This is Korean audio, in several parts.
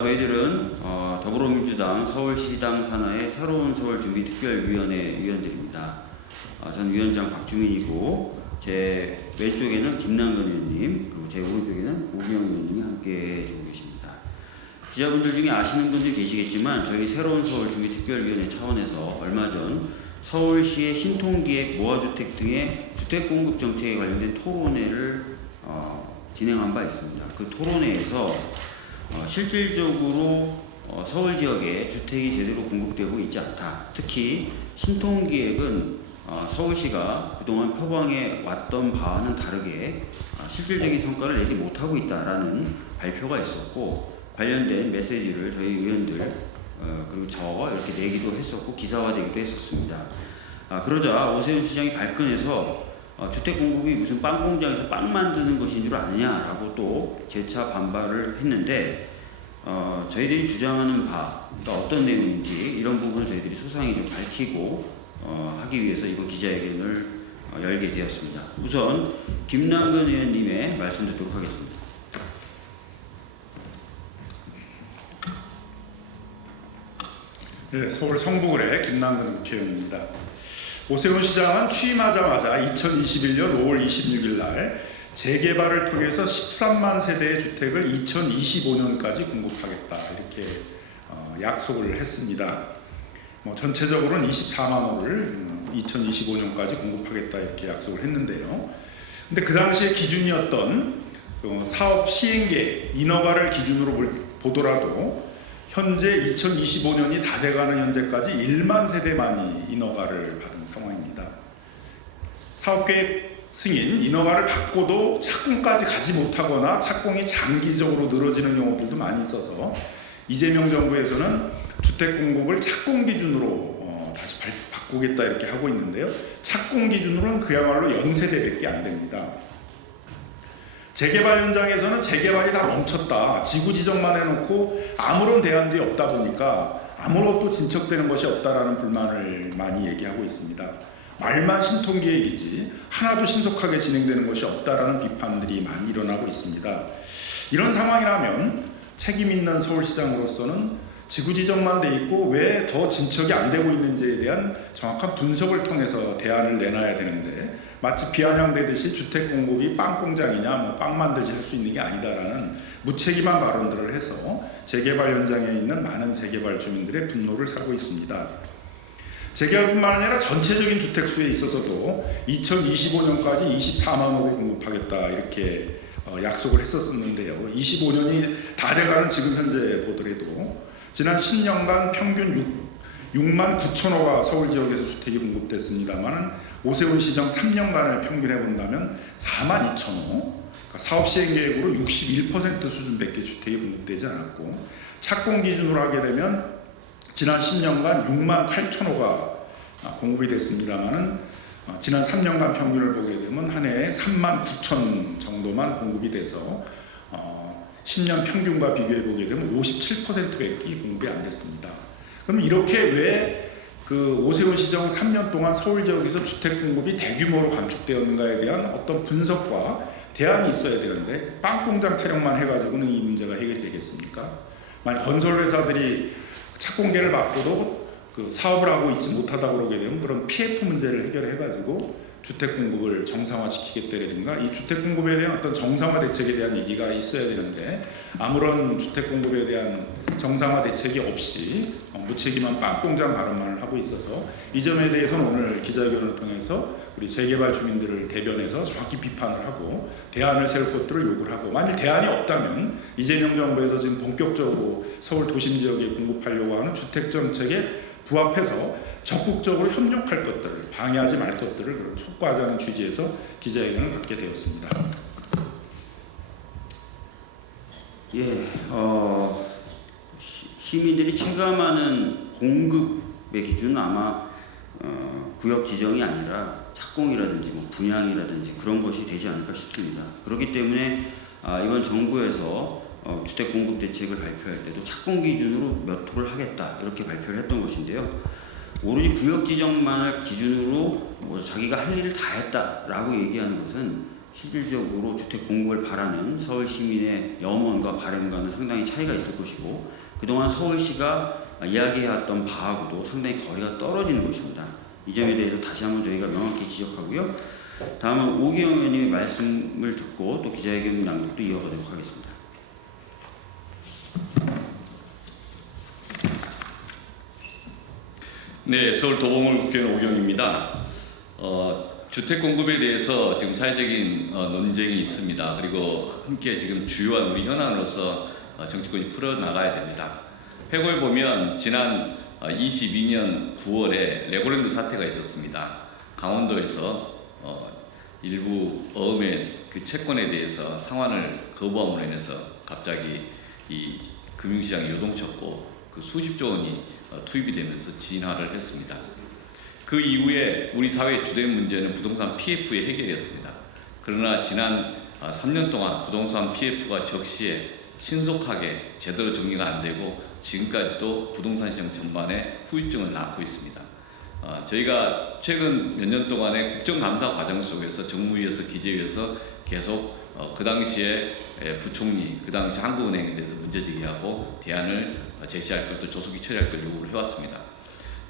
저희들은 더불어민주당 서울시당 산하의 새로운 서울준비특별위원회 위원들입니다. 전 위원장 박주민이고 제 왼쪽에는 김남근 의원님, 그리고 제 오른쪽에는 오기영 의원님이 함께 해주고 계십니다. 기자분들 중에 아시는 분들이 계시겠지만 저희 새로운 서울준비특별위원회 차원에서 얼마 전 서울시의 신통기획 모아주택 등의 주택공급 정책에 관련된 토론회를 진행한 바 있습니다. 그 토론회에서 실질적으로 서울 지역에 주택이 제대로 공급되고 있지 않다. 특히 신통기획은 서울시가 그동안 표방해 왔던 바와는 다르게 실질적인 성과를 내지 못하고 있다라는 발표가 있었고, 관련된 메시지를 저희 의원들 그리고 저 이렇게 내기도 했었고 기사화되기도 했었습니다. 그러자 오세훈 시장이 발끈해서 주택 공급이 무슨 빵 공장에서 빵 만드는 것인 줄 아느냐라고 또 재차 반발을 했는데, 저희들이 주장하는 바가 어떤 내용인지 이런 부분을 저희들이 소상히 좀 밝히고 하기 위해서 이번 기자회견을 열게 되었습니다. 우선 김남근 의원님의 말씀 듣도록 하겠습니다. 네, 서울 성북을의 김남근 국회의원입니다. 오세훈 시장은 취임하자마자 2021년 5월 26일 날 재개발을 통해서 13만 세대의 주택을 2025년까지 공급하겠다 이렇게 약속을 했습니다. 전체적으로는 24만 호를 2025년까지 공급하겠다 이렇게 약속을 했는데요. 근데 그 당시에 기준이었던 사업 시행계획 인허가를 기준으로 보더라도 현재 2025년이 다 돼가는 현재까지 1만 세대만이 인허가를 받은 상황입니다. 사업계획 승인, 인허가를 받고도 착공까지 가지 못하거나 착공이 장기적으로 늘어지는 경우들도 많이 있어서 이재명 정부에서는 주택 공급을 착공 기준으로 다시 바꾸겠다 이렇게 하고 있는데요. 착공 기준으로는 그야말로 연세대밖에 안 됩니다. 재개발 현장에서는 재개발이 다 멈췄다, 지구 지정만 해놓고 아무런 대안도 없다 보니까 아무것도 진척되는 것이 없다라는 불만을 많이 얘기하고 있습니다. 말만 신통기획이지 하나도 신속하게 진행되는 것이 없다라는 비판들이 많이 일어나고 있습니다. 이런 상황이라면 책임 있는 서울시장으로서는 지구 지정만 돼 있고 왜 더 진척이 안 되고 있는지에 대한 정확한 분석을 통해서 대안을 내놔야 되는데, 마치 비아냥대듯이 주택 공급이 빵 공장이냐 빵 만들지 할 수 있는 게 아니다라는 무책임한 발언들을 해서 재개발 현장에 있는 많은 재개발 주민들의 분노를 사고 있습니다. 재개발뿐만 아니라 전체적인 주택수에 있어서도 2025년까지 24만 호를 공급하겠다 이렇게 약속을 했었는데요. 25년이 다 돼가는 지금 현재 보더라도 지난 10년간 평균 6만 9천 호가 서울 지역에서 주택이 공급됐습니다만 오세훈 시정 3년간을 평균해 본다면 4만 2천 호, 그러니까 사업 시행 계획으로 61% 수준밖에 주택이 공급되지 않았고, 착공 기준으로 하게 되면 지난 10년간 6만 8천 호가 공급이 됐습니다만은 지난 3년간 평균을 보게 되면 한 해에 3만 9천 정도만 공급이 돼서 10년 평균과 비교해 보게 되면 57%밖에 공급이 안 됐습니다. 그럼 이렇게 왜 그 오세훈 시정 3년 동안 서울 지역에서 주택 공급이 대규모로 감축되었는가에 대한 어떤 분석과 대안이 있어야 되는데, 빵 공장 타령만 해가지고는 이 문제가 해결이 되겠습니까? 만약 건설 회사들이 착공계를 받고도 그 사업을 하고 있지 못하다 그러게 되면 그런 PF 문제를 해결해가지고 주택 공급을 정상화시키겠다라든가 이 주택 공급에 대한 어떤 정상화 대책에 대한 얘기가 있어야 되는데, 아무런 주택 공급에 대한 정상화 대책이 없이 무책임한 빵 공장 발언만을 하고 있어서 이 점에 대해서는 오늘 기자회견을 통해서 우리 재개발 주민들을 대변해서 정확히 비판을 하고 대안을 세울 것들을 요구를 하고, 만일 대안이 없다면 이재명 정부에서 지금 본격적으로 서울 도심 지역에 공급하려고 하는 주택 정책에 부합해서 적극적으로 협력할 것들을, 방해하지 말 것들을 촉구하자는 취지에서 기자회견을 갖게 되었습니다. 시민들이 체감하는 공급의 기준은 아마 구역 지정이 아니라 착공이라든지 분양이라든지 그런 것이 되지 않을까 싶습니다. 그렇기 때문에 이번 정부에서 주택 공급 대책을 발표할 때도 착공 기준으로 몇 호를 하겠다 이렇게 발표를 했던 것인데요. 오로지 구역 지정만을 기준으로 자기가 할 일을 다 했다라고 얘기하는 것은 실질적으로 주택 공급을 바라는 서울 시민의 염원과 바람과는 상당히 차이가 있을 것이고 그동안 서울시가 이야기해왔던 바하고도 상당히 거리가 떨어지는 것입니다. 이 점에 대해서 다시 한번 저희가 명확히 지적하고요. 다음은 오기영 의원님의 말씀을 듣고 또 기자회견 낭독도 이어가도록 하겠습니다. 네, 서울 도봉을 국회의원 오경입니다. 주택 공급에 대해서 지금 사회적인 논쟁이 있습니다. 그리고 함께 지금 주요한 우리 현안으로서 정치권이 풀어나가야 됩니다. 회고에 보면 지난 22년 9월에 레고랜드 사태가 있었습니다. 강원도에서 일부 어음의 그 채권에 대해서 상환을 거부함으로 인해서 갑자기 이 금융시장이 요동쳤고 그 수십조 원이 투입이 되면서 진화를 했습니다. 그 이후에 우리 사회의 주된 문제는 부동산 PF의 해결이었습니다. 그러나 지난 3년 동안 부동산 PF가 적시에 신속하게 제대로 정리가 안 되고 지금까지도 부동산 시장 전반에 후유증을 낳고 있습니다. 저희가 최근 몇 년 동안의 국정감사 과정 속에서 정무위에서 기재위에서 계속 그 당시에 부총리, 그 당시 한국은행에 대해서 문제 제기하고 대안을 제시할 것도 조속히 처리할 걸 요구를 해왔습니다.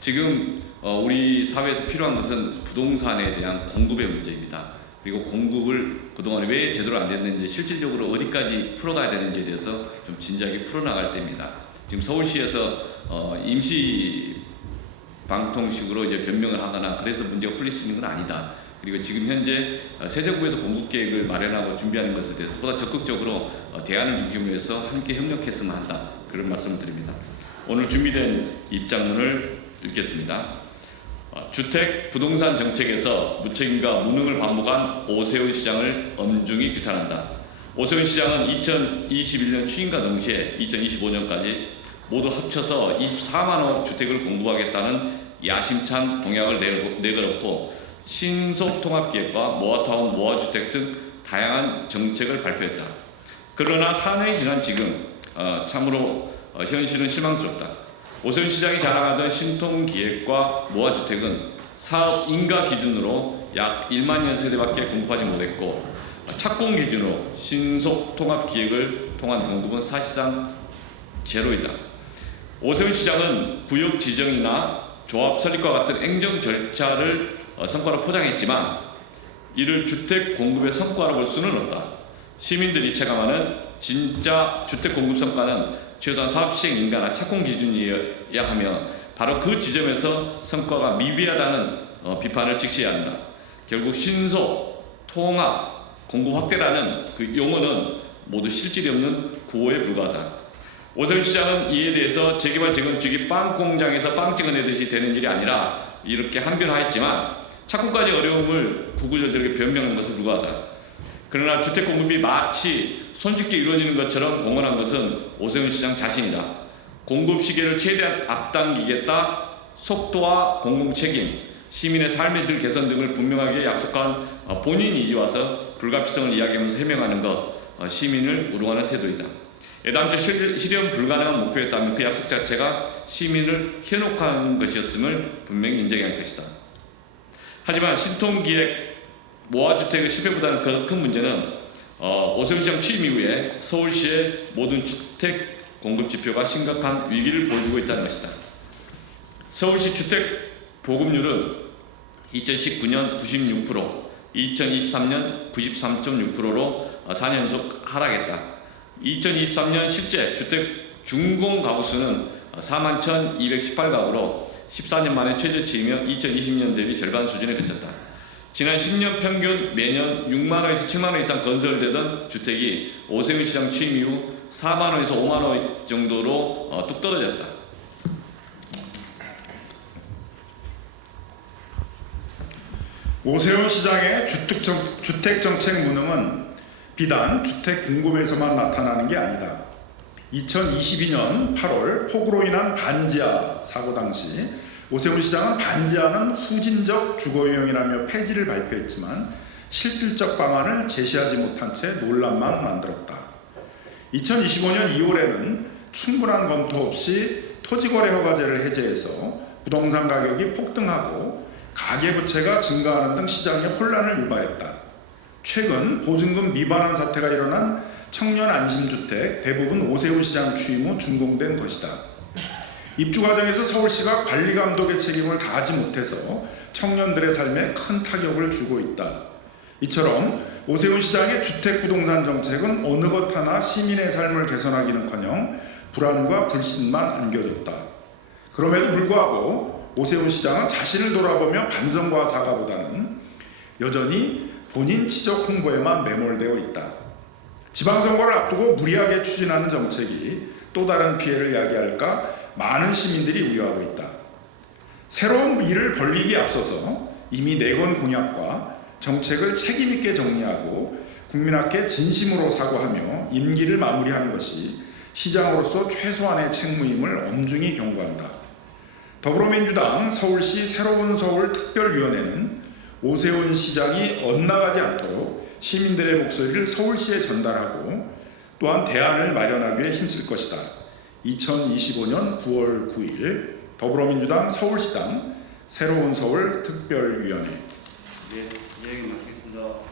지금 우리 사회에서 필요한 것은 부동산에 대한 공급의 문제입니다. 그리고 공급을 그동안 왜 제대로 안 됐는지 실질적으로 어디까지 풀어가야 되는지에 대해서 좀 진지하게 풀어나갈 때입니다. 지금 서울시에서 임시 방통식으로 이제 변명을 하거나 그래서 문제가 풀릴 수 있는 건 아니다. 그리고 지금 현재 세정부에서 공급 계획을 마련하고 준비하는 것에 대해서 보다 적극적으로 대안을 중심으로 해서 함께 협력했으면 한다. 그런 말씀을 드립니다. 오늘 준비된 입장문을 읽겠습니다. 주택 부동산 정책에서 무책임과 무능을 반복한 오세훈 시장을 엄중히 규탄한다. 오세훈 시장은 2021년 취임과 동시에 2025년까지 모두 합쳐서 24만 호 주택을 공급하겠다는 야심찬 공약을 내걸었고 신속 통합기획과 모아타운, 모아주택 등 다양한 정책을 발표했다. 그러나 4년이 지난 지금 참으로 현실은 실망스럽다. 오세훈 시장이 자랑하던 신통기획과 모아주택은 사업 인가 기준으로 약 1만여 세대밖에 공급하지 못했고 착공 기준으로 신속 통합기획을 통한 공급은 사실상 제로이다. 오세훈 시장은 구역 지정이나 조합 설립과 같은 행정 절차를 성과로 포장했지만 이를 주택 공급의 성과로 볼 수는 없다. 시민들이 체감하는 진짜 주택 공급 성과는 최소한 사업 시행 인가나 착공 기준이어야 하며 바로 그 지점에서 성과가 미비하다는 비판을 직시해야 한다. 결국 신속, 통합, 공급 확대라는 그 용어는 모두 실질이 없는 구호에 불과하다. 오세훈 시장은 이에 대해서 재개발 재건축이 빵 공장에서 빵 찍어내듯이 되는 일이 아니라 이렇게 항변하였지만 착공까지 어려움을 구구절절하게 변명한 것은 불과하다. 그러나 주택 공급이 마치 손쉽게 이루어지는 것처럼 공언한 것은 오세훈 시장 자신이다. 공급 시기를 최대한 앞당기겠다. 속도와 공공 책임, 시민의 삶의 질 개선 등을 분명하게 약속한 본인이 이제 와서 불가피성을 이야기하면서 해명하는 것, 시민을 우롱하는 태도이다. 애당초 실현 불가능한 목표였다면 그 약속 자체가 시민을 현혹하는 것이었음을 분명히 인정해야 할 것이다. 하지만 신통기획 모아주택의 실패보다는 더 큰 문제는 오세훈 시장 취임 이후에 서울시의 모든 주택 공급 지표가 심각한 위기를 보여주고 있다는 것이다. 서울시 주택 보급률은 2019년 96%, 2023년 93.6%로 4년 연속 하락했다. 2023년 실제 주택 준공 가구 수는 41,218가구로 14년 만에 최저치이며 2020년 대비 절반 수준에 그쳤다. 지난 10년 평균 매년 6만호에서 7만호 이상 건설되던 주택이 오세훈 시장 취임 이후 4만호에서 5만호 정도로 뚝 떨어졌다. 오세훈 시장의 주택정책 무능은 비단 주택 공급에서만 나타나는 게 아니다. 2022년 8월 폭우로 인한 반지하 사고 당시 오세훈 시장은 반지하는 후진적 주거유형이라며 폐지를 발표했지만 실질적 방안을 제시하지 못한 채 논란만 만들었다. 2025년 2월에는 충분한 검토 없이 토지거래 허가제를 해제해서 부동산 가격이 폭등하고 가계부채가 증가하는 등 시장에 혼란을 유발했다. 최근 보증금 미반환 사태가 일어난 청년 안심주택 대부분 오세훈 시장 취임 후 준공된 것이다. 입주 과정에서 서울시가 관리 감독의 책임을 다하지 못해서 청년들의 삶에 큰 타격을 주고 있다. 이처럼 오세훈 시장의 주택 부동산 정책은 어느 것 하나 시민의 삶을 개선하기는커녕 불안과 불신만 안겨줬다. 그럼에도 불구하고 오세훈 시장은 자신을 돌아보며 반성과 사과보다는 여전히 본인 치적 홍보에만 매몰되어 있다. 지방선거를 앞두고 무리하게 추진하는 정책이 또 다른 피해를 야기할까 많은 시민들이 우려하고 있다. 새로운 일을 벌리기에 앞서서 이미 내건 공약과 정책을 책임있게 정리하고 국민께 진심으로 사과하며 임기를 마무리하는 것이 시장으로서 최소한의 책무임을 엄중히 경고한다. 더불어민주당 서울시 새로운 서울 특별위원회는 오세훈 시장이 엇나가지 않도록 시민들의 목소리를 서울시에 전달하고 또한 대안을 마련하기 위해 힘쓸 것이다. 2025년 9월 9일 더불어민주당 서울시당 새로운 서울 특별위원회. 네, 이야기 마치겠습니다.